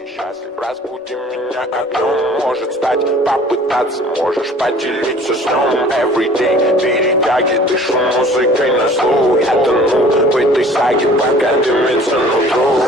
несчастлив. Разбуди меня огнем, может стать, попытаться, можешь поделиться сном. Everyday перетяги, дышу музыкой на слух. Я тону в этой саге, пока дымится нутро.